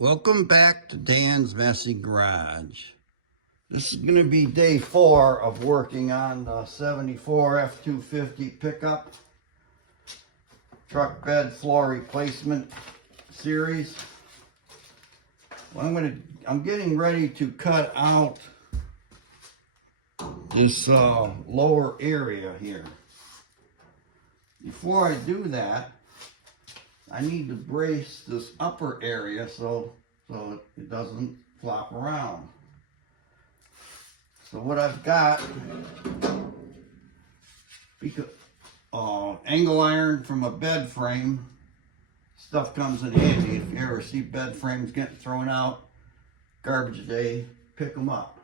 Welcome back to Dan's Messy Garage. This is going to be day 4 of working on the 74 F250 pickup truck bed floor replacement series. Well, I'm getting ready to cut out this lower area here. Before I do that, I need to brace this upper area so it doesn't flop around. So what I've got, angle iron from a bed frame. Stuff comes in handy. If you ever see bed frames getting thrown out, garbage day, pick them up.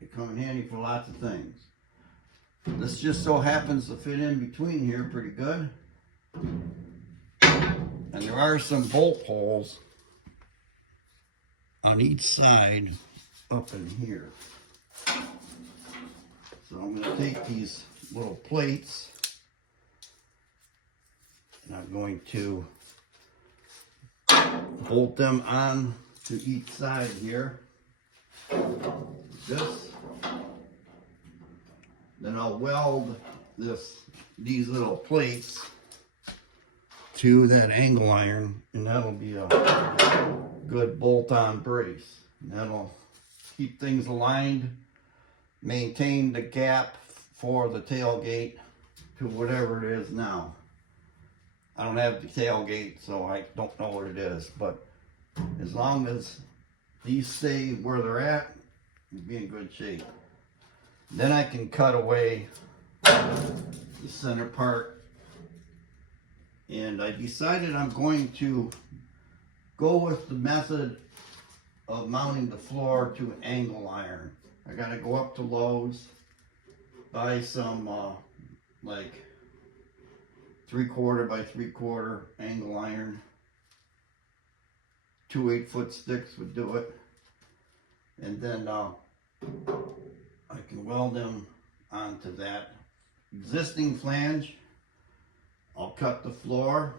They come in handy for lots of things. This just so happens to fit in between here pretty good. And there are some bolt holes on each side up in here. So I'm going to take these little plates and I'm going to bolt them on to each side here. This. Then I'll weld these little plates to that angle iron, and that'll be a good bolt-on brace. And that'll keep things aligned, maintain the gap for the tailgate to whatever it is now. I don't have the tailgate, so I don't know what it is, but as long as these stay where they're at, you'll be in good shape. Then I can cut away the center part. And I decided I'm going to go with the method of mounting the floor to an angle iron. I gotta go up to Lowe's, buy some like 3/4 by 3/4 angle iron. 2 8-foot sticks would do it. And then I can weld them onto that existing flange. I'll cut the floor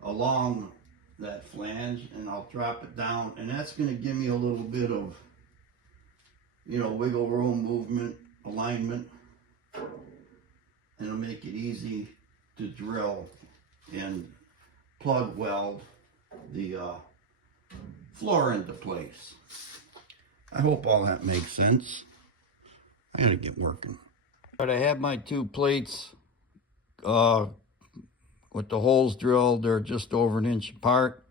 along that flange and I'll drop it down, and that's going to give me a little bit of, wiggle room, movement, alignment, and it'll make it easy to drill and plug weld the floor into place. I hope all that makes sense. I gotta get working. But I have my 2 plates with the holes drilled. They're just over 1 inch apart,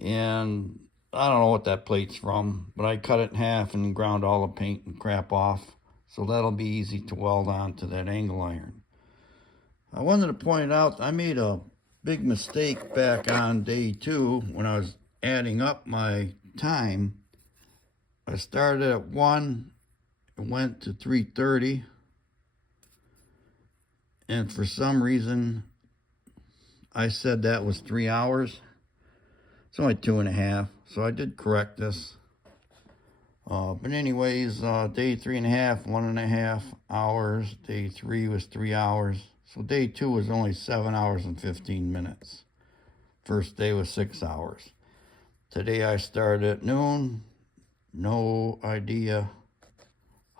and I don't know what that plate's from, but I cut it in half and ground all the paint and crap off, so that'll be easy to weld onto that angle iron. I wanted to point out I made a big mistake back on day 2 when I was adding up my time. I started at 1 and went to 3:30. And for some reason, I said that was 3 hours. It's only 2.5, so I did correct this. But anyways, day 3.5, 1.5 hours. Day 3 was 3 hours. So day 2 was only 7 hours and 15 minutes. First day was 6 hours. Today I started at noon. No idea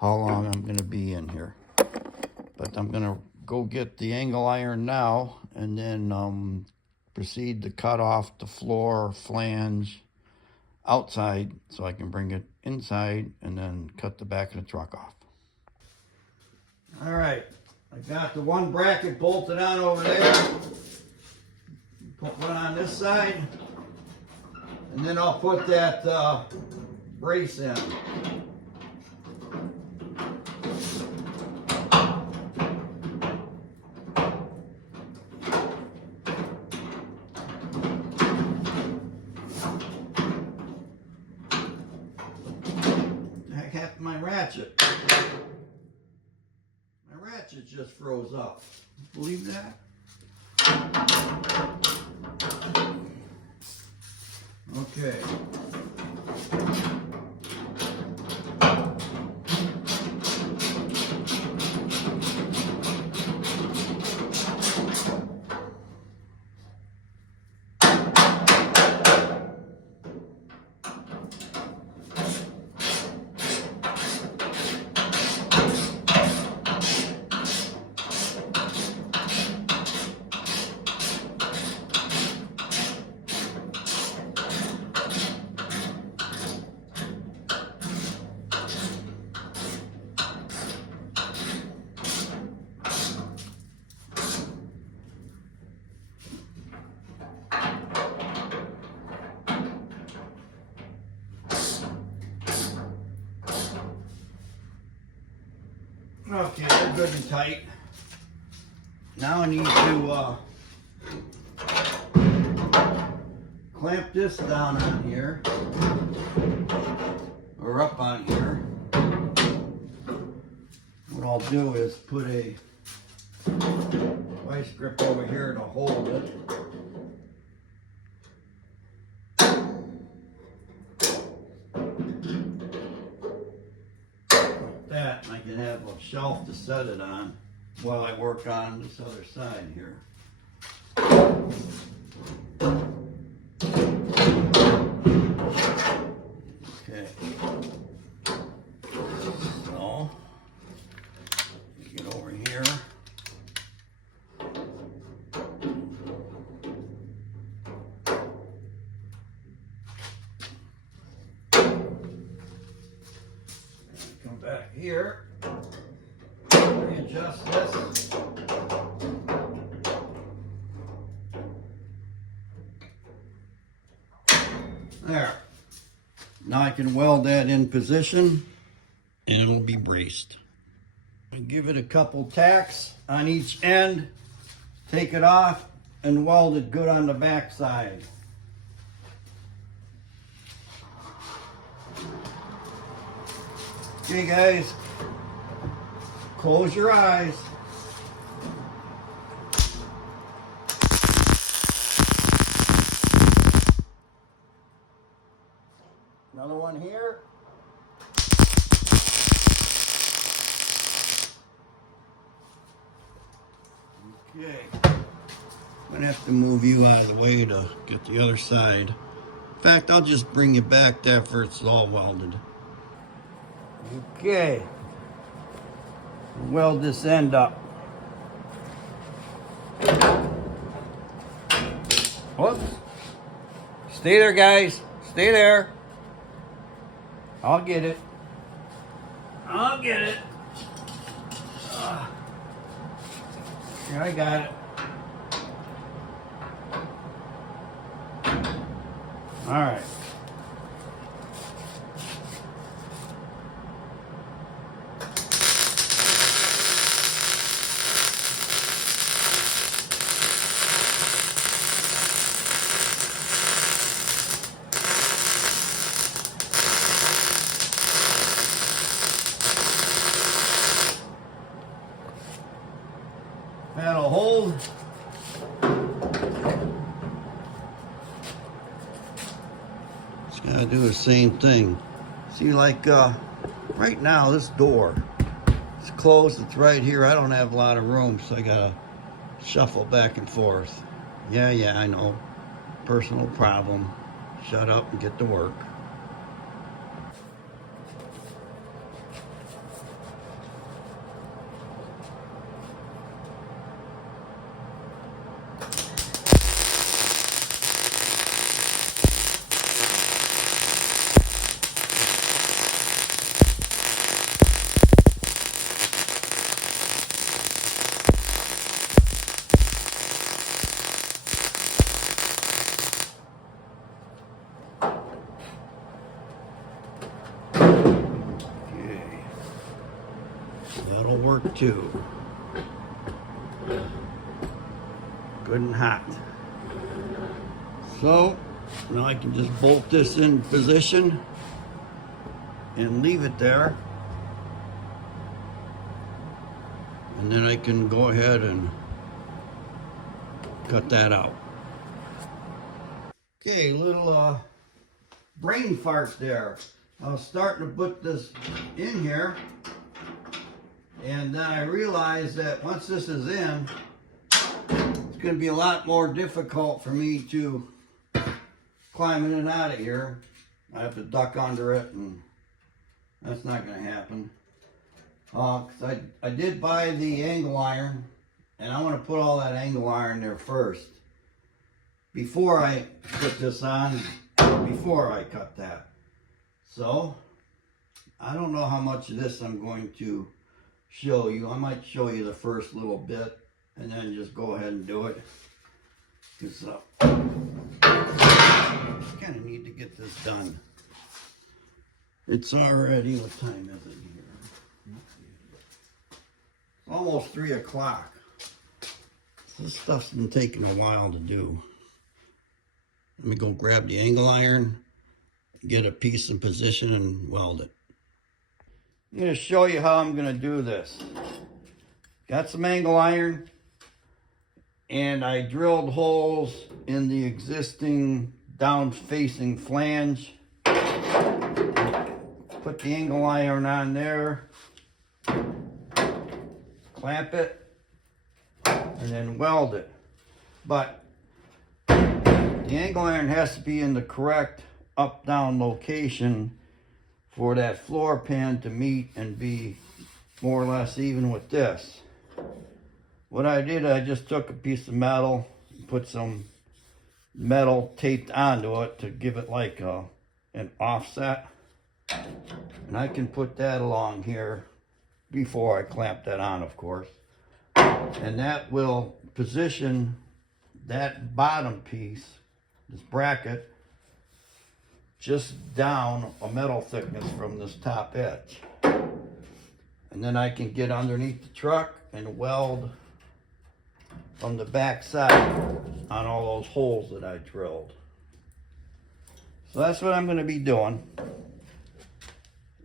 how long I'm going to be in here. But I'm going to go get the angle iron now and then proceed to cut off the floor flange outside so I can bring it inside and then cut the back of the truck off. All right, I got the one bracket bolted on over there. Put one on this side, and then I'll put that brace in. My ratchet just froze up. Believe that? Okay. Okay, they're good and tight. Now I need to clamp this down on here, or up on here. What I'll do is put a vice grip over here to hold it. Like that, and I can have a shelf to set it on while I work on this other side here. Okay. So, get over here. Come back here. Readjust this. There. Now I can weld that in position and it'll be braced. Give it a couple tacks on each end, take it off, and weld it good on the back side. Okay guys, close your eyes. Another one here. Okay. I'm gonna have to move you out of the way to get the other side. In fact, I'll just bring you back after it's all welded. Okay. Weld this end up. Whoops. Stay there, guys. Stay there. I'll get it. I'll get it. Here, I got it. All right. That'll hold. Just gotta do the same thing. See, like right now, this door, it's closed, it's right here. I don't have a lot of room, so I gotta shuffle back and forth. Yeah, I know. Personal problem. Shut up and get to work. That'll work too. Good and hot. So now I can just bolt this in position and leave it there. And then I can go ahead and cut that out. Okay, little brain fart there. I was starting to put this in here, and then I realized that once this is in, it's going to be a lot more difficult for me to climb in and out of here. I have to duck under it, and that's not going to happen. 'Cause I did buy the angle iron, and I want to put all that angle iron there first before I put this on, before I cut that. So I don't know how much of this I'm going to show you. I might show you the first little bit and then just go ahead and do it. Because I kind of need to get this done. It's already, what time is it here? Almost 3 o'clock. This stuff's been taking a while to do. Let me go grab the angle iron, get a piece in position, and weld it. I'm going to show you how I'm going to do this. Got some angle iron, and I drilled holes in the existing down-facing flange. Put the angle iron on there, clamp it, and then weld it. But the angle iron has to be in the correct up-down location for that floor pan to meet and be more or less even with this. What I did, I just took a piece of metal, put some metal taped onto it to give it like an offset. And I can put that along here before I clamp that on, of course. And that will position that bottom piece, this bracket, just down a metal thickness from this top edge. And then I can get underneath the truck and weld from the back side on all those holes that I drilled. So that's what I'm going to be doing.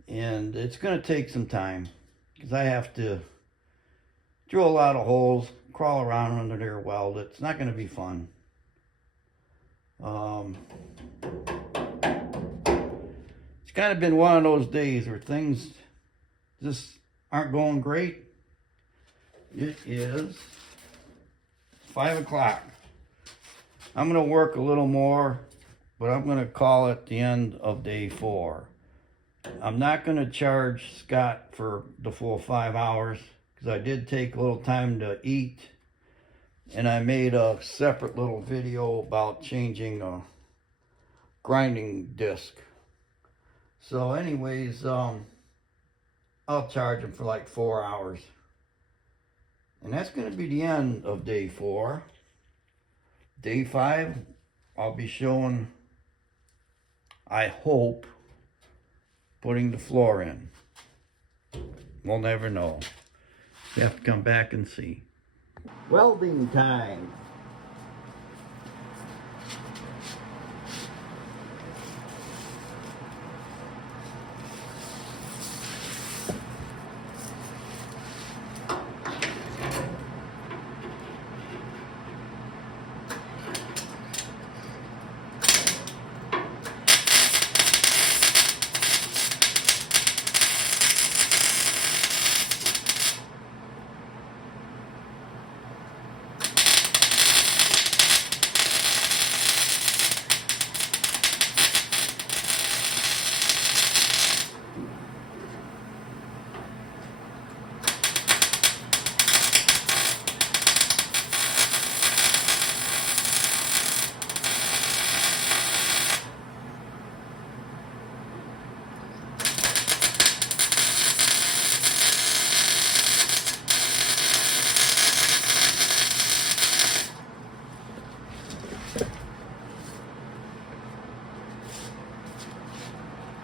And it's going to take some time because I have to drill a lot of holes, crawl around under there, weld it. It's not going to be fun. It's kind of been one of those days where things just aren't going great. It is 5 o'clock. I'm going to work a little more, but I'm going to call it the end of day 4. I'm not going to charge Scott for the full 5 hours because I did take a little time to eat, and I made a separate little video about changing a grinding disc. So anyways, I'll charge him for like 4 hours. And that's going to be the end of day 4. Day 5, I'll be showing, I hope, putting the floor in. We'll never know. You have to come back and see. Welding time.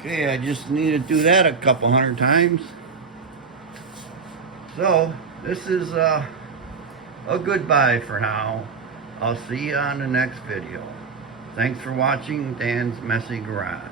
Okay, I just need to do that a couple hundred times. So, this is a goodbye for now. I'll see you on the next video. Thanks for watching Dan's Messy Garage.